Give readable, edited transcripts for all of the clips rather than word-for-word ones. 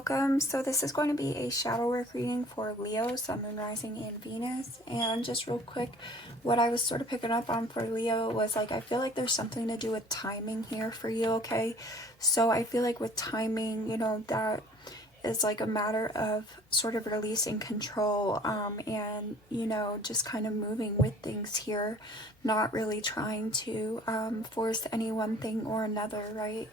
welcome. So this is going to be a shadow work reading for Leo, Sun, Moon, Rising, and Venus. And just real quick, what I was sort of picking up on for Leo was like, I feel like there's something to do with timing here for you, okay? So I feel like with timing, you know, that is like a matter of sort of releasing control and, you know, just kind of moving with things here, not really trying to force any one thing or another, right?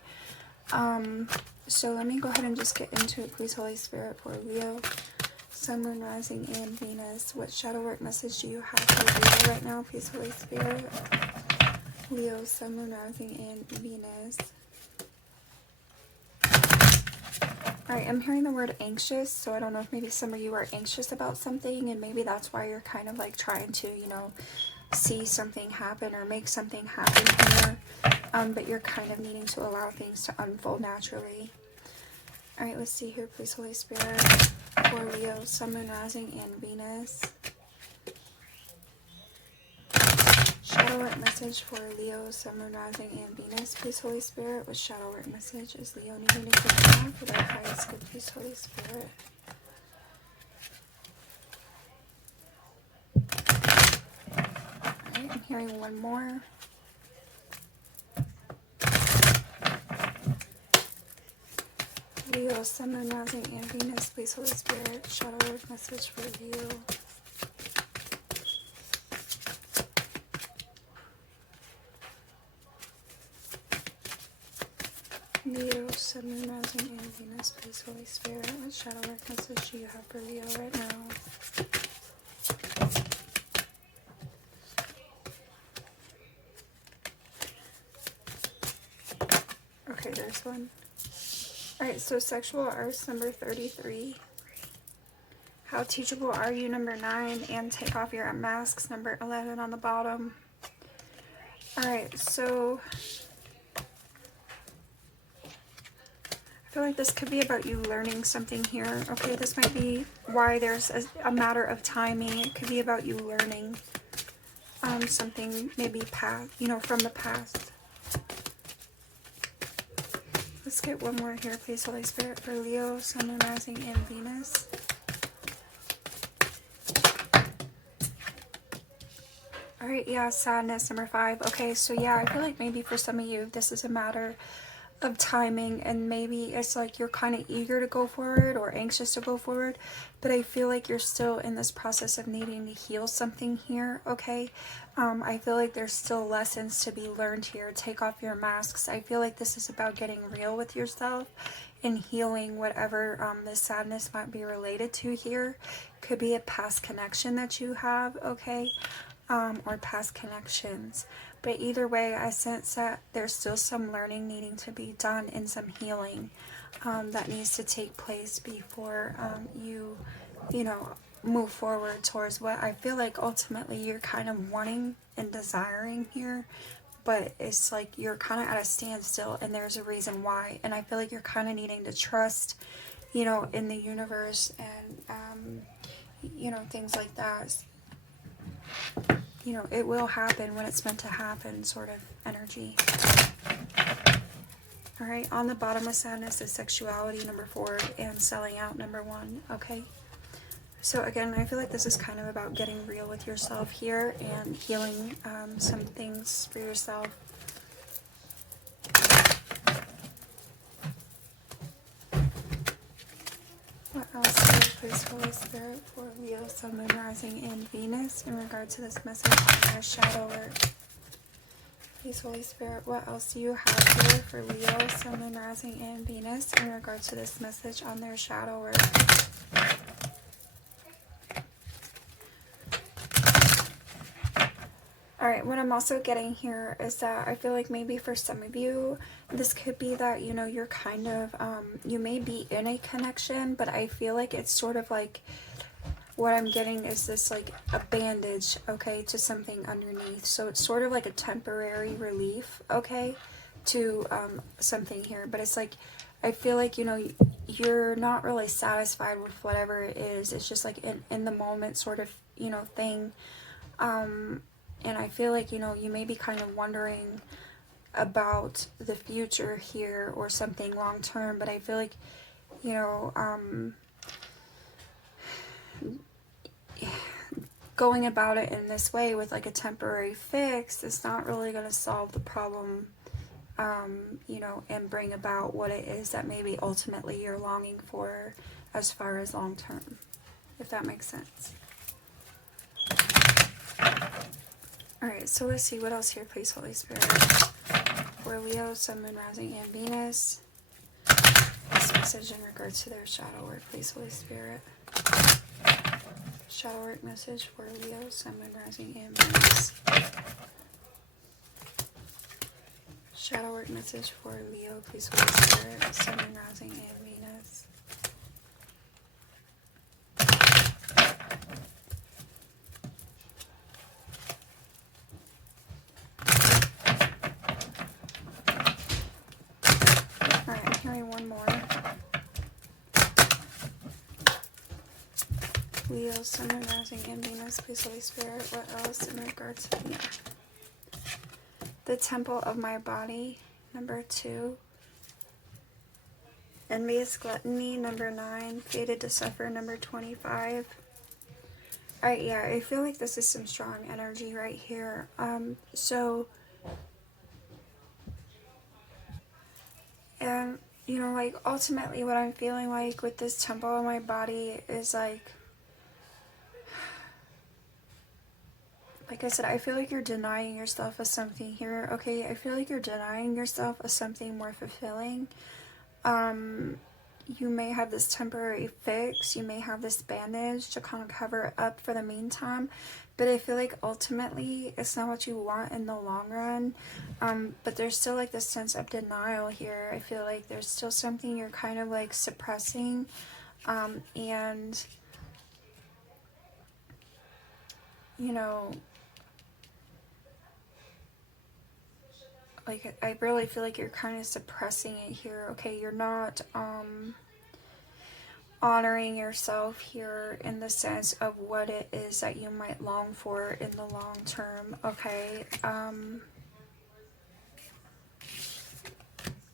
So let me go ahead and just get into it, please, Holy Spirit, for Leo, Sun, Moon, Rising, and Venus. What shadow work message do you have for Leo right now, please, Holy Spirit? Leo, Sun, Moon, Rising, and Venus. Alright, I'm hearing the word anxious, so I don't know if maybe some of you are anxious about something, and maybe that's why you're kind of like trying to, you know, see something happen or make something happen here, but you're kind of needing to allow things to unfold naturally. Alright, let's see here, please, Holy Spirit, for Leo, Sun, Moon, Rising, and Venus. Shadow work message for Leo, Sun, Moon, Rising, and Venus, please, Holy Spirit. What shadow work message is Leo needing to get for their highest good, please, Holy Spirit? Alright, I'm hearing one more. Leo, Sun, Moon, Rising, and Venus, please, Holy Spirit. Shadow work message for Leo. Leo, Sun, Moon, Rising, and Venus, please, Holy Spirit. What shadow work message do you have for Leo right now? Okay, there's one. Alright, so sexual arts number 33. How teachable are you, number 9, and take off your masks, number 11 on the bottom. Alright, so I feel like this could be about you learning something here. Okay, this might be why there's a matter of timing. It could be about you learning something maybe past, you know, from the past. Let's get one more here, please, Holy Spirit, for Leo, Sun, Moon, Rising, and Venus. Alright, yeah, sadness, number 5. Okay, so yeah, I feel like maybe for some of you, this is a matter of timing, and maybe it's like you're kind of eager to go forward or anxious to go forward, but I feel like you're still in this process of needing to heal something here, okay? I feel like there's still lessons to be learned here. Take off your masks. I feel like this is about getting real with yourself and healing whatever this sadness might be related to here. Could be a past connection that you have, okay? Or past connections. But either way, I sense that there's still some learning needing to be done and some healing that needs to take place before you know, move forward towards what I feel like ultimately you're kind of wanting and desiring here. But it's like you're kind of at a standstill, and there's a reason why. And I feel like you're kind of needing to trust, you know, in the universe and, you know, things like that. You know, it will happen when it's meant to happen, sort of energy. Alright, on the bottom of sadness is sexuality, number 4, and selling out, number 1, okay? So again, I feel like this is kind of about getting real with yourself here and healing some things for yourself. What else, please, Holy Spirit, for Leo, Sun, Moon, Rising, and Venus in regard to this message on their shadow work? Please, Holy Spirit, what else do you have here for Leo, Sun, Moon, Rising, and Venus in regard to this message on their shadow work? Alright, what I'm also getting here is that I feel like maybe for some of you, this could be that, you know, you're kind of, you may be in a connection, but I feel like it's sort of like, what I'm getting is this like a bandage, okay, to something underneath. So it's sort of like a temporary relief, okay, to something here. But it's like, I feel like, you know, you're not really satisfied with whatever it is. It's just like in the moment sort of, you know, thing. And I feel like, you know, you may be kind of wondering about the future here or something long term, but I feel like, you know, going about it in this way with like a temporary fix is not really going to solve the problem, you know, and bring about what it is that maybe ultimately you're longing for as far as long term, if that makes sense. Alright, so let's see what else here, please, Holy Spirit. For Leo, Sun, Moon, Rising, and Venus. This message in regards to their shadow work, please, Holy Spirit. Shadow work message for Leo, Sun, Moon, Rising, and Venus. Shadow work message for Leo, please, Holy Spirit. Sun, Moon, Rising, and Venus. Alright, I'm hearing one more. Leo, Sun, Moon, Rising, and Venus, please, Holy Spirit. What else in regards to the temple of my body, number 2. Envious gluttony, number 9. Fated to suffer, number 25. Alright, yeah, I feel like this is some strong energy right here. And, you know, like, ultimately what I'm feeling like with this temple of my body is like I said, I feel like you're denying yourself of something here. Okay, I feel like you're denying yourself of something more fulfilling. You may have this temporary fix. You may have this bandage to kind of cover it up for the meantime. But I feel like ultimately it's not what you want in the long run. But there's still like this sense of denial here. I feel like there's still something you're kind of like suppressing. And, you know, like, I really feel like you're kind of suppressing it here. Okay, you're not honoring yourself here in the sense of what it is that you might long for in the long term. Okay,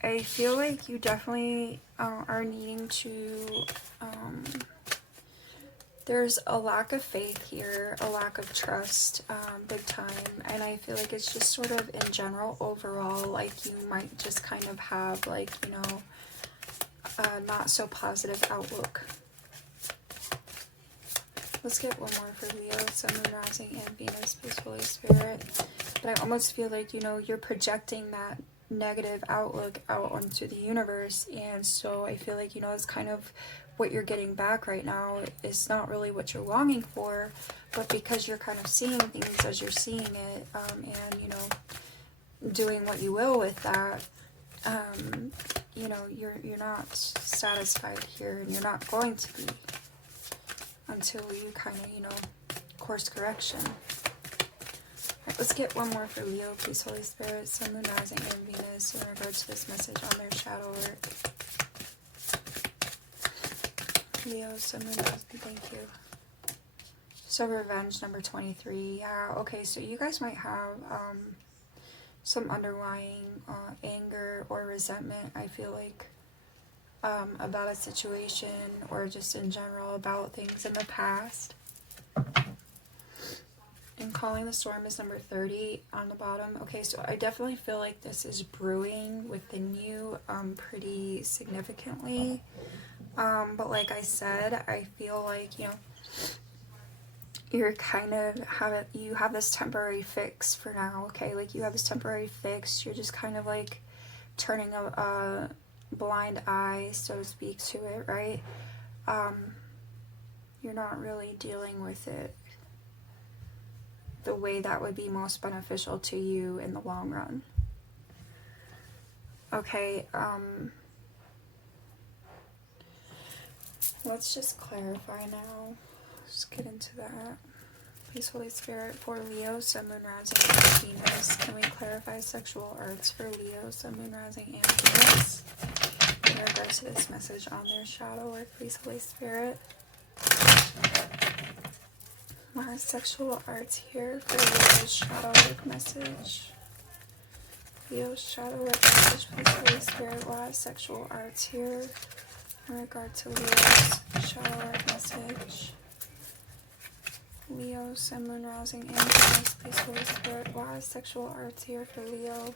I feel like you definitely are needing to there's a lack of faith here, a lack of trust, big time, and I feel like it's just sort of in general, overall, like you might just kind of have like, you know, a not so positive outlook. Let's get one more for Leo, Sun, Moon, Rising, and Venus, please, Holy Spirit. But I almost feel like, you know, you're projecting that negative outlook out onto the universe, and so I feel like, you know, it's kind of what you're getting back right now is not really what you're longing for, but because you're kind of seeing things as you're seeing it, and, you know, doing what you will with that, you know, you're not satisfied here, and you're not going to be until you kind of, you know, course correction. Alright, let's get one more for Leo, please, Holy Spirit, Sun, Moon, Rising, and Venus in regards to this message on their shadow work. Leo, Sun, Moon, Rising, thank you. So revenge, number 23. Yeah, okay, so you guys might have some underlying anger or resentment, I feel like, about a situation or just in general about things in the past. And calling the storm is number 30 on the bottom. Okay, so I definitely feel like this is brewing within you pretty significantly. But like I said, I feel like, you know, you're kind of you have this temporary fix for now, okay? Like you have this temporary fix. You're just kind of like turning a blind eye, so to speak, to it, right? You're not really dealing with it the way that would be most beneficial to you in the long run. Okay, let's just clarify now. Let's get into that. Please, Holy Spirit, for Leo, Sun, Moon, Rising, and Venus. Can we clarify sexual arts for Leo, Sun, Moon, Rising, and Venus in regards to this message on their shadow work? Please, Holy Spirit. My sexual arts here for Leo's shadow work message. Leo's shadow work message, please, Holy Spirit. Why sexual arts here in regard to Leo's shadow work message. Leo, Sun, Moon, Rising, and Venus, please Holy Spirit. Why is sexual arts here for Leo?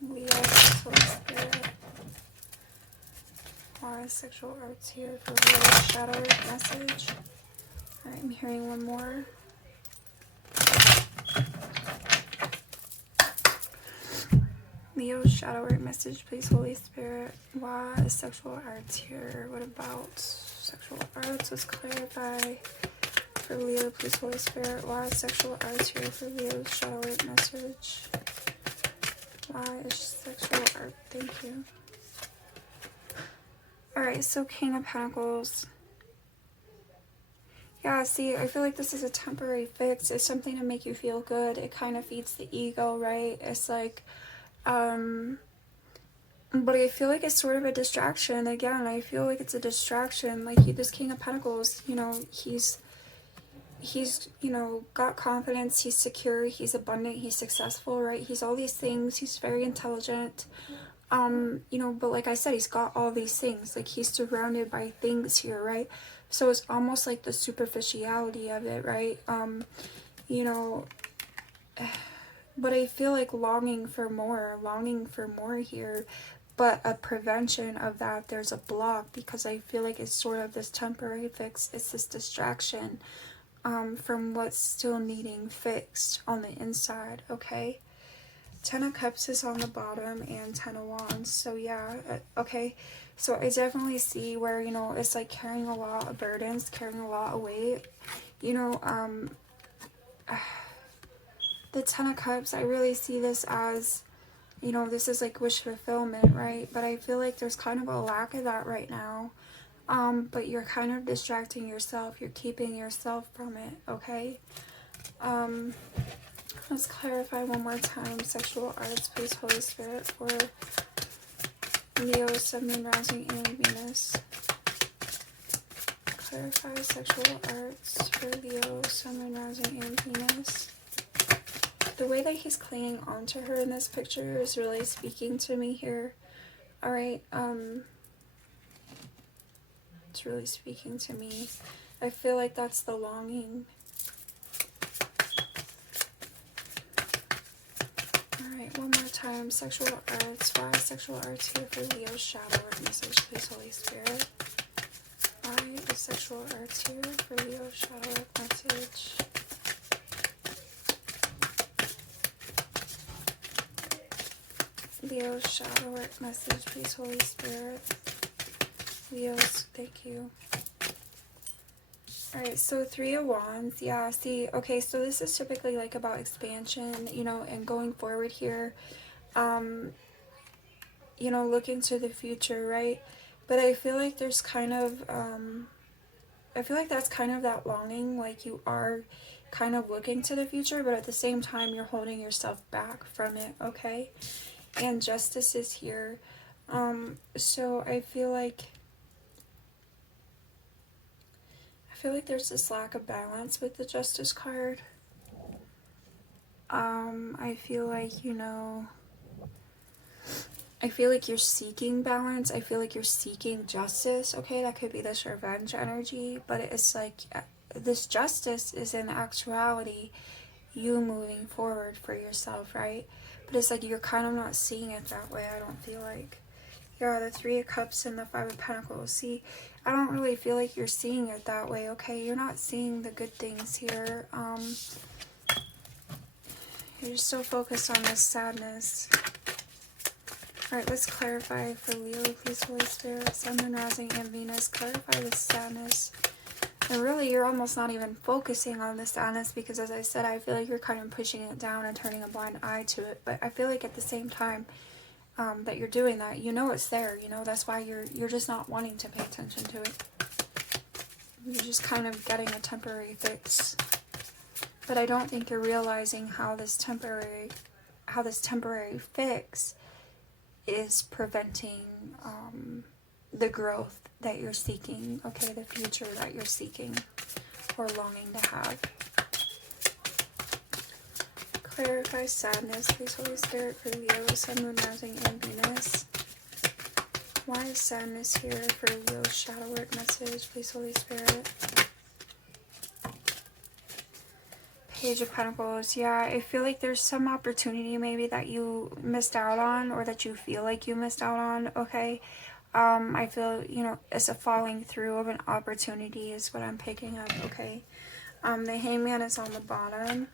Leo, please Holy Spirit. Why is sexual arts here for Leo's shadow work message? Alright, I'm hearing one more. Leo's shadow work message, please Holy Spirit. Why is sexual arts here? What about sexual arts? Let's clarify for Leo, please Holy Spirit. Why is sexual arts here for Leo's shadow work message? Why is sexual art? Thank you. Alright, so King of Pentacles. Yeah, see, I feel like this is a temporary fix. It's something to make you feel good. It kind of feeds the ego, right? It's like, but I feel like it's sort of a distraction. Again, I feel like it's a distraction. Like, this King of Pentacles, you know, he's, you know, got confidence, he's secure, he's abundant, he's successful, right? He's all these things, he's very intelligent, you know, but like I said, he's got all these things. Like, he's surrounded by things here, right? So it's almost like the superficiality of it, right? You know, but I feel like longing for more here, but a prevention of that, there's a block, because I feel like it's sort of this temporary fix. It's this distraction from what's still needing fixed on the inside, okay? 10 of Cups is on the bottom and 10 of Wands. So yeah, okay. So I definitely see where, you know, it's like carrying a lot of burdens, carrying a lot of weight. You know, the 10 of Cups, I really see this as, you know, this is like wish fulfillment, right? But I feel like there's kind of a lack of that right now. But you're kind of distracting yourself. You're keeping yourself from it, okay? Let's clarify one more time. Sexual arts, please, Holy Spirit, for Leo, Sun, Moon, Rising, and Venus. Clarify sexual arts for Leo, Sun, Moon, Rising, and Venus. The way that he's clinging onto her in this picture is really speaking to me here. Alright, it's really speaking to me. I feel like that's the longing. Alright, one more time. Sexual arts. Why is sexual arts here for Leo's shadow work message, please, Holy Spirit? Why is sexual arts here for Leo's shadow work message? Leo's shadow work message, please, Holy Spirit. Leo's, thank you. Alright, so 3 of Wands. Yeah, see, okay, so this is typically like about expansion, you know, and going forward here. You know, looking to the future, right? But I feel like there's kind of, I feel like that's kind of that longing, like you are kind of looking to the future, but at the same time, you're holding yourself back from it, okay? And Justice is here. So I feel like there's this lack of balance with the Justice card. I feel like, you know, I feel like you're seeking balance. I feel like you're seeking justice. Okay, that could be this revenge energy, but it's like this justice is in actuality you moving forward for yourself, right? But it's like you're kind of not seeing it that way, I don't feel like. Yeah, the 3 of Cups and the 5 of Pentacles. See, I don't really feel like you're seeing it that way, okay? You're not seeing the good things here. You're so focused on this sadness. Alright, let's clarify for Leo, please, Holy Spirit. Sun, Moon, Rising, and Venus. Clarify this sadness. And really, you're almost not even focusing on the sadness because, as I said, I feel like you're kind of pushing it down and turning a blind eye to it. But I feel like at the same time that you're doing that, you know it's there. You know, that's why you're just not wanting to pay attention to it. You're just kind of getting a temporary fix. But I don't think you're realizing how this temporary fix is preventing the growth that you're seeking, okay, the future that you're seeking or longing to have. Clarify sadness, please, Holy Spirit, for Leo, Sun, Moon, Rising, and Venus. Why is sadness here for Leo's shadow work message, please, Holy Spirit? Page of Pentacles. Yeah, I feel like there's some opportunity maybe that you missed out on, or that you feel like you missed out on, okay? I feel, you know, it's a falling through of an opportunity is what I'm picking up, okay? The Hangman is on the bottom.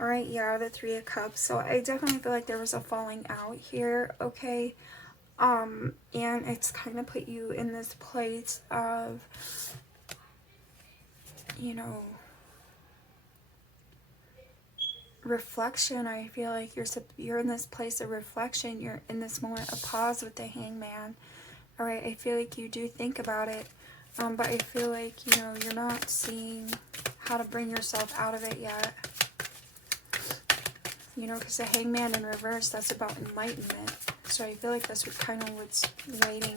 Alright, yeah, the Three of Cups. So I definitely feel like there was a falling out here, okay? And it's kind of put you in this place of, you know, reflection. I feel like you're in this place of reflection. You're in this moment of pause with the Hangman. Alright, I feel like you do think about it. But I feel like, you know, you're not seeing how to bring yourself out of it yet. You know, because the Hangman in reverse, that's about enlightenment. So I feel like that's what kind of what's waiting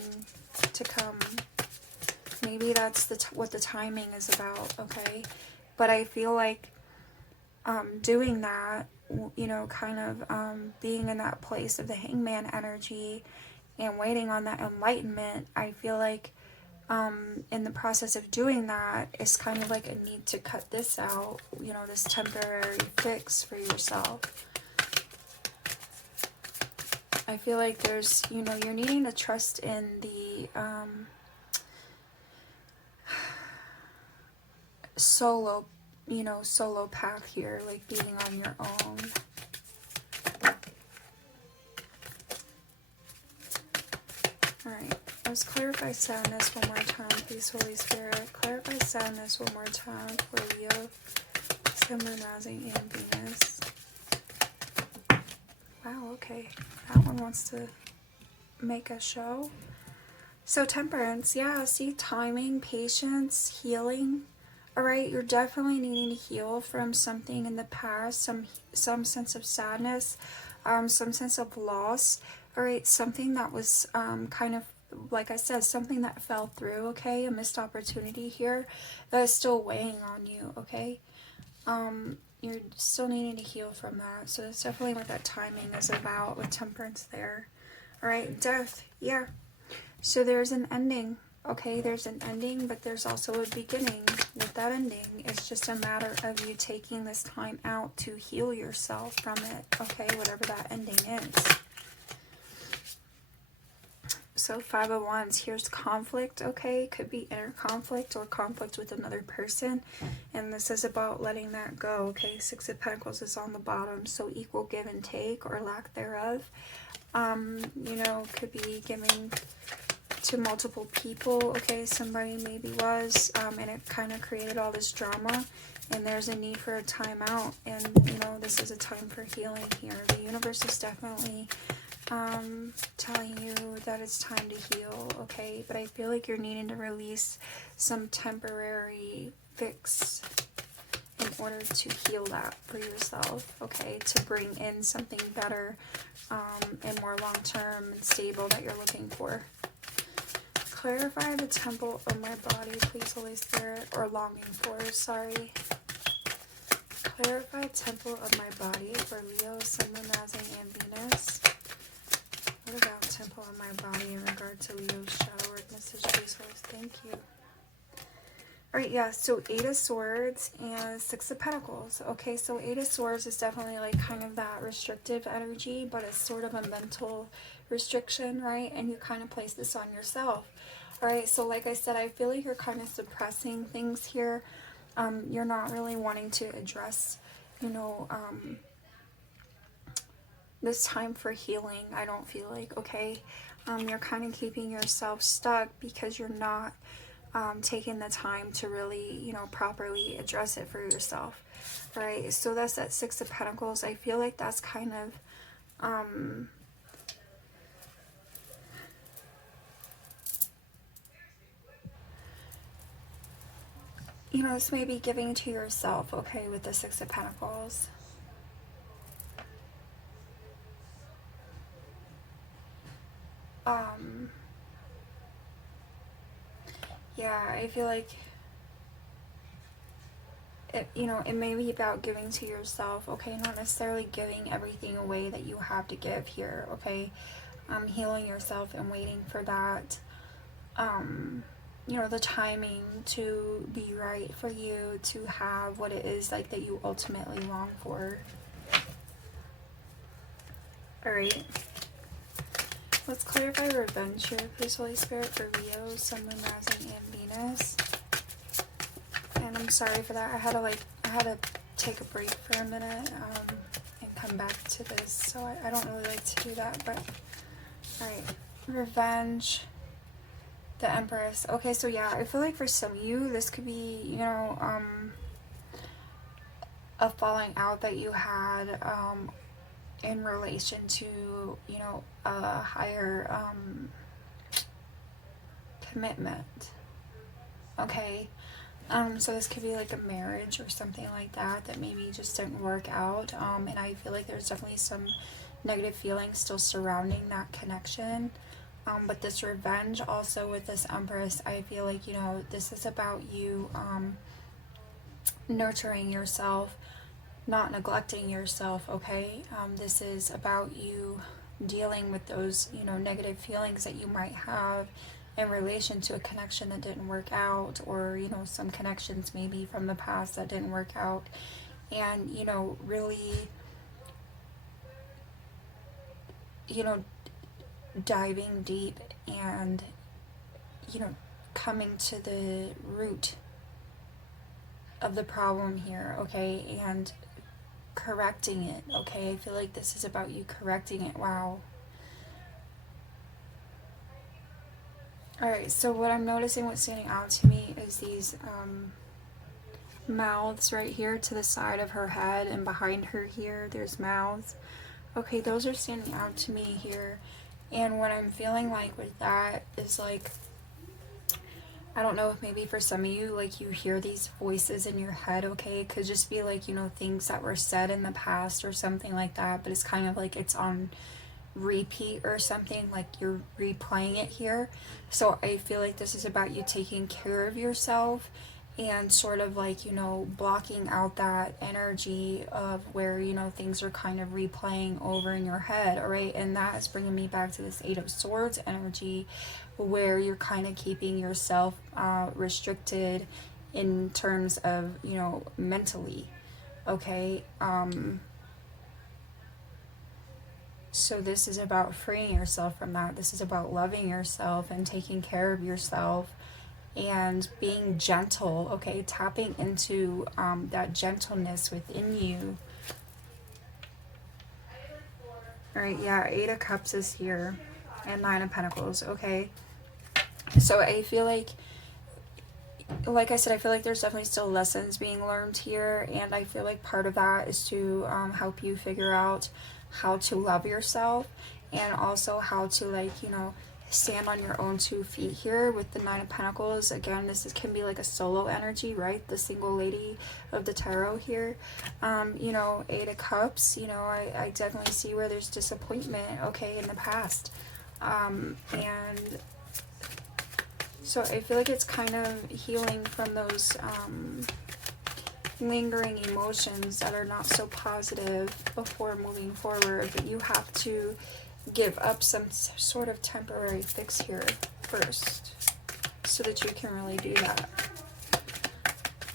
to come. Maybe that's what the timing is about, okay? But I feel like doing that, you know, kind of being in that place of the Hangman energy and waiting on that enlightenment, I feel like in the process of doing that, it's kind of like a need to cut this out, you know, this temporary fix for yourself. I feel like there's, you know, you're needing to trust in the solo path here, like being on your own. Alright, let's clarify sadness one more time, please, Holy Spirit. Clarify sadness one more time for Leo, Sun, Moon, Rising, and Venus. Wow, okay. That one wants to make a show. So Temperance, yeah, see, timing, patience, healing. Alright, you're definitely needing to heal from something in the past, some sense of sadness, some sense of loss. Alright, something that was kind of, like I said, something that fell through, okay? A missed opportunity here that is still weighing on you, okay? You're still needing to heal from that. So that's definitely what that timing is about with Temperance there. Alright, Death, yeah. So there's an ending, okay? There's an ending, but there's also a beginning. With that ending, it's just a matter of you taking this time out to heal yourself from it, okay? Whatever that ending is. So 5 of Wands, here's conflict, okay? Could be inner conflict or conflict with another person. And this is about letting that go, okay? 6 of Pentacles is on the bottom, so equal give and take or lack thereof. You know, could be giving to multiple people, okay? Somebody maybe was, and it kind of created all this drama. And there's a need for a timeout. And, you know, this is a time for healing here. The universe is definitely telling you that it's time to heal, okay? But I feel like you're needing to release some temporary fix in order to heal that for yourself, okay? To bring in something better and more long-term and stable that you're looking for. Clarify the temple of my body, please, Holy Spirit, or longing for, sorry. Clarify temple of my body for Leo, Sun, Moon, Rising, and Venus. What about temple of my body in regard to Leo's shadow work message, please, Holy? Thank you. Alright, yeah, so 8 of Swords and 6 of Pentacles. Okay, so 8 of Swords is definitely like kind of that restrictive energy, but it's sort of a mental restriction, right? And you kind of place this on yourself. Alright, so like I said, I feel like you're kind of suppressing things here. You're not really wanting to address, you know, this time for healing, I don't feel like, okay? You're kind of keeping yourself stuck because you're not taking the time to really, you know, properly address it for yourself, right? So that's that 6 of Pentacles. I feel like that's kind of, you know, this may be giving to yourself, okay, with the 6 of Pentacles. Yeah, I feel like you know, it may be about giving to yourself, okay? Not necessarily giving everything away that you have to give here, okay? Healing yourself and waiting for that, you know, the timing to be right for you to have what it is like that you ultimately long for. Alright. Let's clarify revenge here, please, Holy Spirit, for Leo, Sun, Moon, Rising, and Venus. And I'm sorry for that. I had to take a break for a minute and come back to this. So I don't really like to do that, but alright. Revenge. The Empress. Okay, so yeah, I feel like for some of you, this could be, you know, a falling out that you had in relation to, you know, a higher commitment. Okay. So this could be like a marriage or something like that maybe just didn't work out. And I feel like there's definitely some negative feelings still surrounding that connection. But this revenge also with this Empress, I feel like, you know, this is about you nurturing yourself, not neglecting yourself, okay? This is about you dealing with those, you know, negative feelings that you might have in relation to a connection that didn't work out, or, you know, some connections maybe from the past that didn't work out. And, you know, really, you know, diving deep and, you know, coming to the root of the problem here, okay, and correcting it, okay? I feel like this is about you correcting it. Wow. Alright, so what I'm noticing, what's standing out to me is these mouths right here to the side of her head, and behind her here there's mouths. Okay, those are standing out to me here. And what I'm feeling like with that is like, I don't know if maybe for some of you, like, you hear these voices in your head, okay? It could just be like, you know, things that were said in the past or something like that, but it's kind of like it's on repeat or something, like you're replaying it here. So I feel like this is about you taking care of yourself and sort of like, you know, blocking out that energy of where, you know, things are kind of replaying over in your head, all right? And that is bringing me back to this Eight of Swords energy, where you're kind of keeping yourself restricted in terms of, you know, mentally, okay? So this is about freeing yourself from that. This is about loving yourself and taking care of yourself and being gentle, okay? Tapping into that gentleness within you. Alright, yeah, Eight of Cups is here and Nine of Pentacles, okay? So I feel like I said, I feel like there's definitely still lessons being learned here, and I feel like part of that is to help you figure out how to love yourself, and also how to, like, you know, stand on your own 2 feet here with the Nine of Pentacles. Again, can be like a solo energy, right? The single lady of the tarot here. You know, Eight of Cups, you know, I definitely see where there's disappointment, okay, in the past. And so I feel like it's kind of healing from those lingering emotions that are not so positive before moving forward, but you have to give up some sort of temporary fix here first so that you can really do that.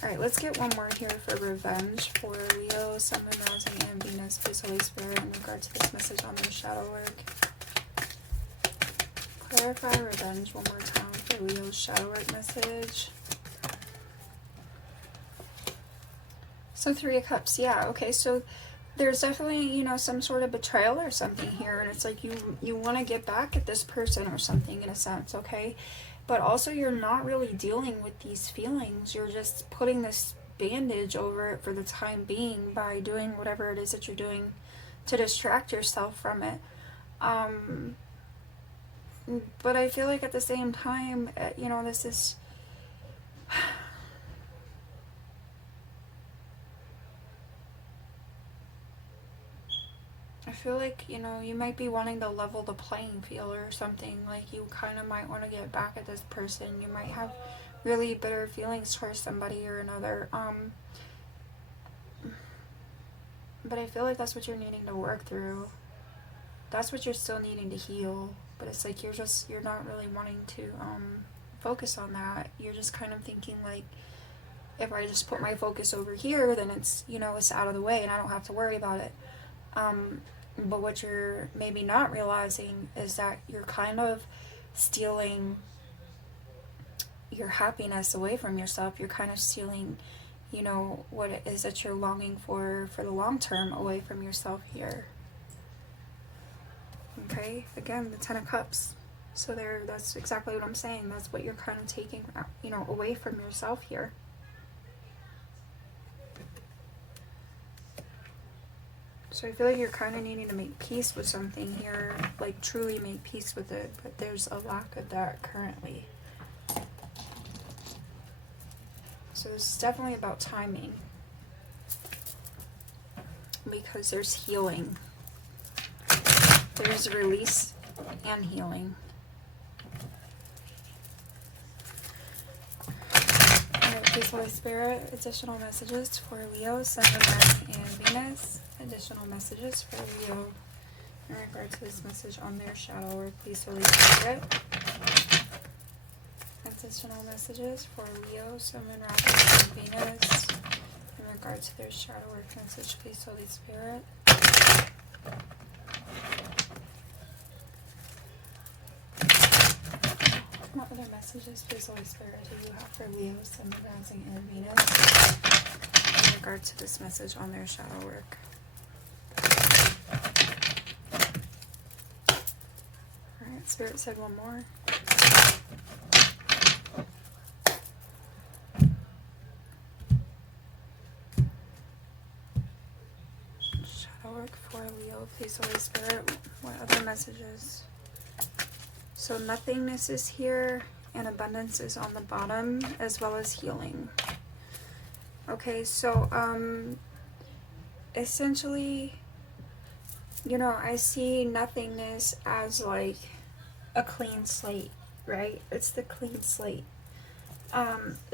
Alright, let's get one more here for revenge for Leo, Sun, Moon, Rising, and Venus. Please, Holy Spirit, in regard to this message on their shadow work. Clarify revenge one more time for Leo's shadow work message. So Three of Cups, yeah, okay, so there's definitely, you know, some sort of betrayal or something here, and it's like you want to get back at this person or something in a sense, okay? But also you're not really dealing with these feelings. You're just putting this bandage over it for the time being by doing whatever it is that you're doing to distract yourself from it. But I feel like at the same time, you know, this is... I feel like, you know, you might be wanting to level the playing field or something. Like, you kind of might want to get back at this person. You might have really bitter feelings towards somebody or another. But I feel like that's what you're needing to work through. That's what you're still needing to heal. But it's like you're not really wanting to focus on that. You're just kind of thinking like, if I just put my focus over here, then it's, you know, it's out of the way and I don't have to worry about it. But what you're maybe not realizing is that you're kind of stealing your happiness away from yourself. You're kind of stealing, you know, what it is that you're longing for the long term away from yourself here. Okay, again, the Ten of Cups. So that's exactly what I'm saying. That's what you're kind of taking, you know, away from yourself here. So I feel like you're kind of needing to make peace with something here, like truly make peace with it, but there's a lack of that currently. So this is definitely about timing, because there's healing. There's release and healing. Alright, please, Holy Spirit, additional messages for Leo, Sun, Rising, and Venus. Additional messages for Leo in regard to this message on their shadow work. Please, Holy Spirit. Additional messages for Leo, Sun, Rising, and Venus in regard to their shadow work message. Please, Holy Spirit. What other messages, please, Holy Spirit, do you have for Leo, Sun, Rising, and Venus in regard to this message on their shadow work? Alright, Spirit said one more. Shadow work for Leo, please, Holy Spirit. What other messages? So nothingness is here, and abundance is on the bottom, as well as healing. Okay, so essentially, you know, I see nothingness as like a clean slate, right? It's the clean slate.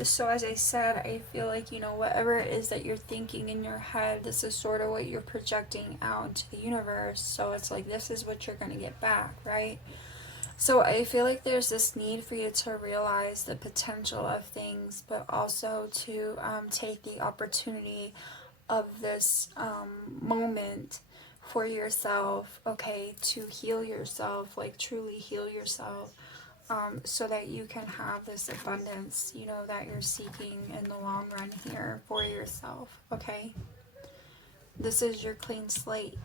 So as I said, I feel like, you know, whatever it is that you're thinking in your head, this is sort of what you're projecting out into the universe. So it's like, this is what you're going to get back, right? So I feel like there's this need for you to realize the potential of things, but also to take the opportunity of this moment for yourself, okay, to heal yourself, like truly heal yourself, so that you can have this abundance, you know, that you're seeking in the long run here for yourself, okay? This is your clean slate.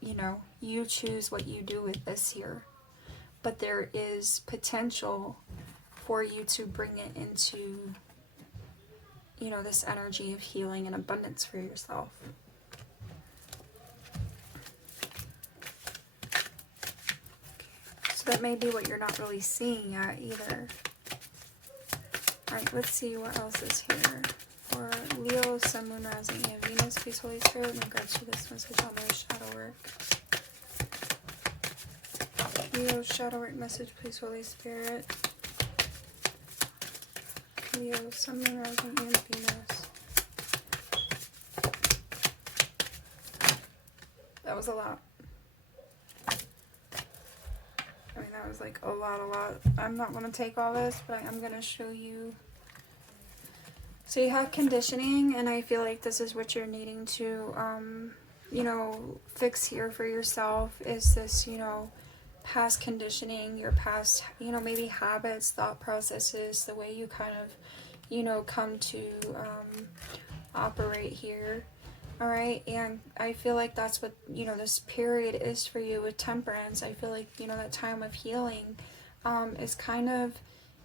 You know, you choose what you do with this here. But there is potential for you to bring it into, you know, this energy of healing and abundance for yourself. So that may be what you're not really seeing yet either. Alright, let's see what else is here. For Leo, Sun, Moon, Rising, and Venus, please, Holy Spirit, in regards to this message on their shadow work. Leo, shadow work message, please, Holy Spirit. Leo, Sun, Moon, Rising, and Venus. That was a lot. I mean, that was like a lot. I'm not going to take all this, but I am going to show you. So you have conditioning, and I feel like this is what you're needing to, you know, fix here for yourself, is this, you know, past conditioning, your past, you know, maybe habits, thought processes, the way you kind of, you know, come to operate here. Alright, and I feel like that's what, you know, this period is for you with Temperance. I feel like, you know, that time of healing is kind of,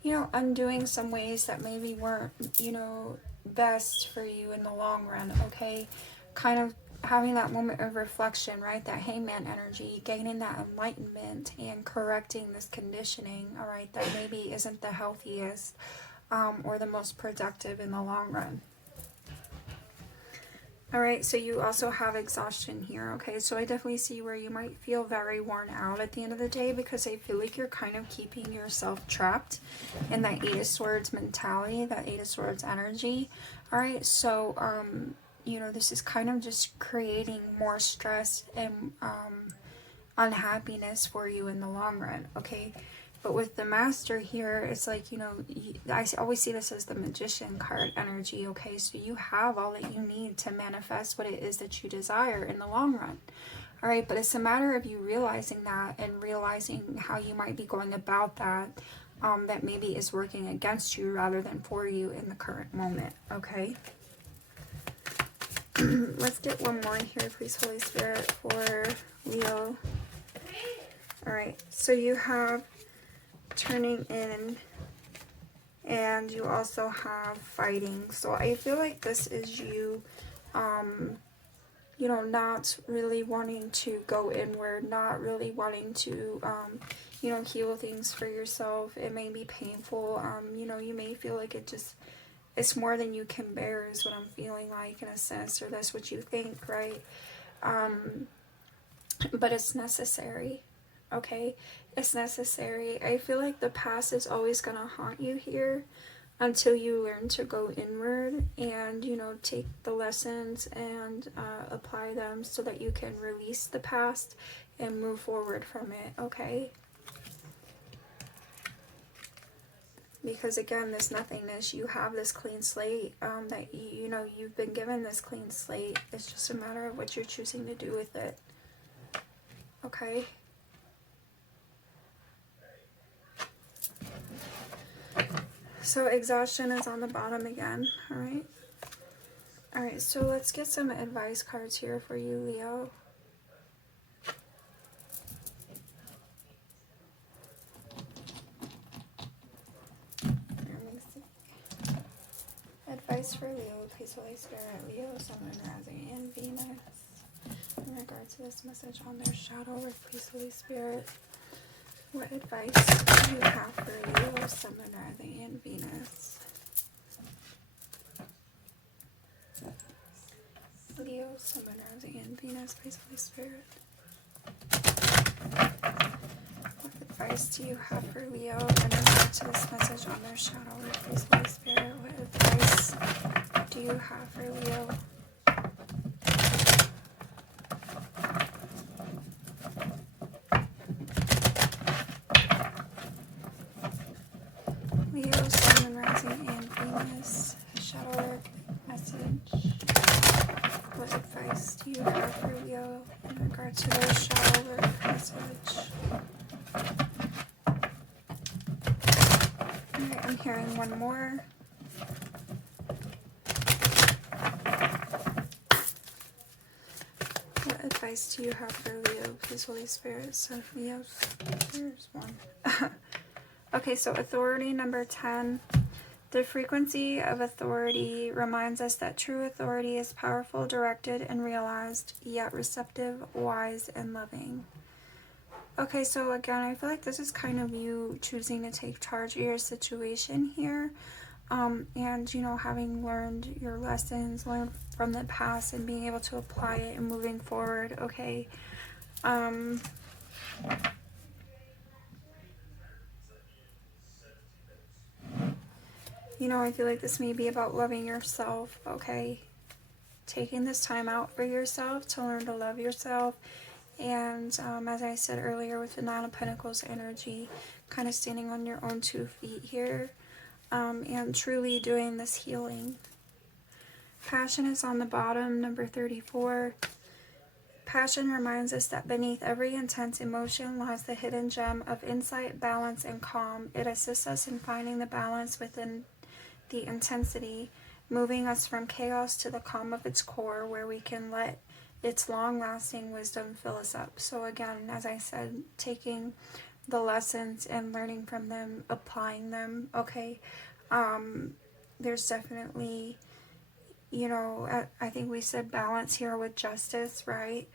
you know, undoing some ways that maybe weren't, you know, best for you in the long run, okay? Kind of having that moment of reflection, right? That Hangman energy, gaining that enlightenment and correcting this conditioning, alright, that maybe isn't the healthiest or the most productive in the long run. Alright, so you also have exhaustion here, okay? So I definitely see where you might feel very worn out at the end of the day, because I feel like you're kind of keeping yourself trapped in that Eight of Swords mentality, that Eight of Swords energy. Alright, so, you know, this is kind of just creating more stress and unhappiness for you in the long run, okay? But with the Master here, it's like, you know, I always see this as the Magician card energy, okay? So you have all that you need to manifest what it is that you desire in the long run. All right, but it's a matter of you realizing that and realizing how you might be going about that, that maybe is working against you rather than for you in the current moment, okay? Let's get one more here, please, Holy Spirit, for Leo. All right, so you have turning in, and you also have fighting. So I feel like this is you, you know, not really wanting to go inward, not really wanting to, you know, heal things for yourself. It may be painful. You know, you may feel like it's more than you can bear is what I'm feeling like, in a sense, or that's what you think, right? But it's necessary, okay? It's necessary. I feel like the past is always going to haunt you here until you learn to go inward and, you know, take the lessons and apply them so that you can release the past and move forward from it, okay? Because again, this nothingness, you have this clean slate, that you know, you've been given this clean slate. It's just a matter of what you're choosing to do with it, okay? So exhaustion is on the bottom again, all right? All right, so let's get some advice cards here for you, Leo. Let me see. Advice for Leo, please, Holy Spirit, Leo, Sun, Moon, Rising, and Venus. In regard to this message on their shadow work, please, Holy Spirit, what advice do you have for Leo, Sun, Moon, Rising, and Venus? Leo, Sun, Moon, Rising, and Venus, please, Holy Spirit. What advice do you have for Leo in regard to this message on their shadow work, please, Holy Spirit? What advice do you have for Leo? Leo, Sun, Moon, Rising, and Venus, shadow work message. What advice do you have for Leo in regard to their shadow work message? Alright, I'm hearing one more. What advice do you have for Leo, please, Holy Spirit? So, Leo, there's one. Okay, so authority number 10. The frequency of authority reminds us that true authority is powerful, directed, and realized, yet receptive, wise, and loving. Okay, so again, I feel like this is kind of you choosing to take charge of your situation here. And, you know, having learned your lessons, learned from the past, and being able to apply it and moving forward, okay? You know, I feel like this may be about loving yourself, okay? Taking this time out for yourself to learn to love yourself. And as I said earlier with the Nine of Pentacles energy, kind of standing on your own 2 feet here, and truly doing this healing. Passion is on the bottom, number 34. Passion reminds us that beneath every intense emotion lies the hidden gem of insight, balance, and calm. It assists us in finding the balance within the intensity, moving us from chaos to the calm of its core, where we can let its long-lasting wisdom fill us up. So again, as I said, taking the lessons and learning from them, applying them, okay? There's definitely, you know, I think we said balance here with justice, right?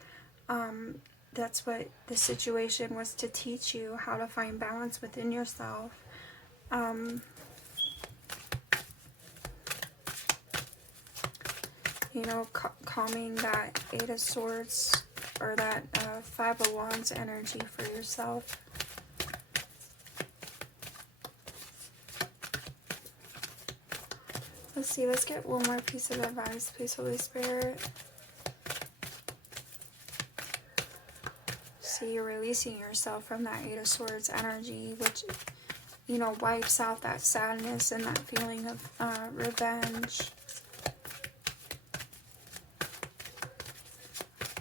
That's what the situation was, to teach you how to find balance within yourself. You know, calming that Eight of Swords or that Five of Wands energy for yourself. Let's see, let's get one more piece of advice, please, Holy Spirit. See, you're releasing yourself from that Eight of Swords energy, which, you know, wipes out that sadness and that feeling of revenge.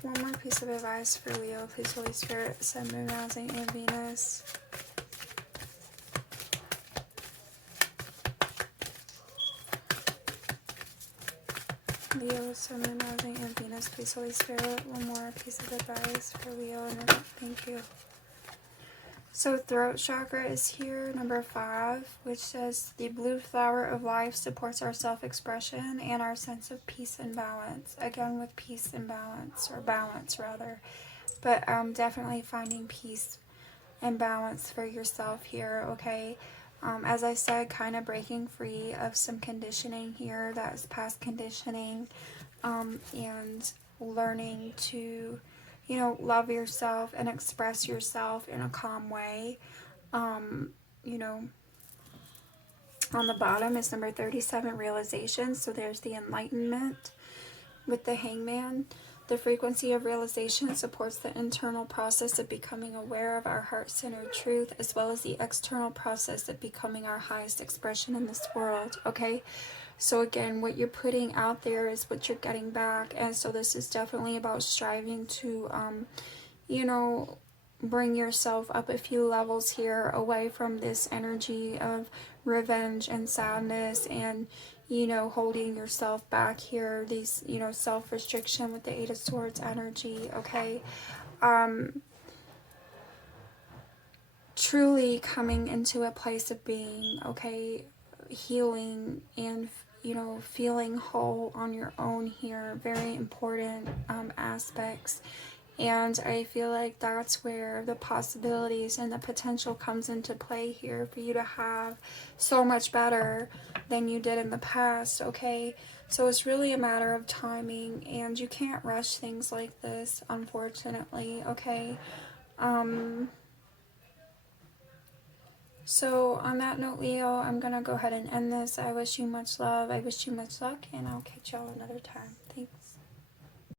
One more piece of advice for Leo, please, Holy Spirit. Sun, Moon, Rising, and Venus. Leo, Sun, Moon, Rising, and Venus, please, Holy Spirit. One more piece of advice for Leo, and then thank you. So throat chakra is here, number 5, which says the blue flower of life supports our self-expression and our sense of peace and balance. Again, with peace and balance, or balance rather. But definitely finding peace and balance for yourself here, okay? As I said, kind of breaking free of some conditioning here that is past conditioning, and learning to, you know, love yourself and express yourself in a calm way. You know, on the bottom is number 37, realization. So there's the enlightenment with the hangman. The frequency of realization supports the internal process of becoming aware of our heart-centered truth, as well as the external process of becoming our highest expression in this world, okay? So again, what you're putting out there is what you're getting back. And so this is definitely about striving to, you know, bring yourself up a few levels here, away from this energy of revenge and sadness and, you know, holding yourself back here, these, you know, self-restriction with the Eight of Swords energy, okay? Truly coming into a place of being, okay, healing and, you know, feeling whole on your own here, very important aspects. And I feel like that's where the possibilities and the potential comes into play here for you to have so much better than you did in the past, okay? So it's really a matter of timing, and you can't rush things like this, unfortunately, okay? So on that note, Leo, I'm going to go ahead and end this. I wish you much love. I wish you much luck, and I'll catch y'all another time. Thanks.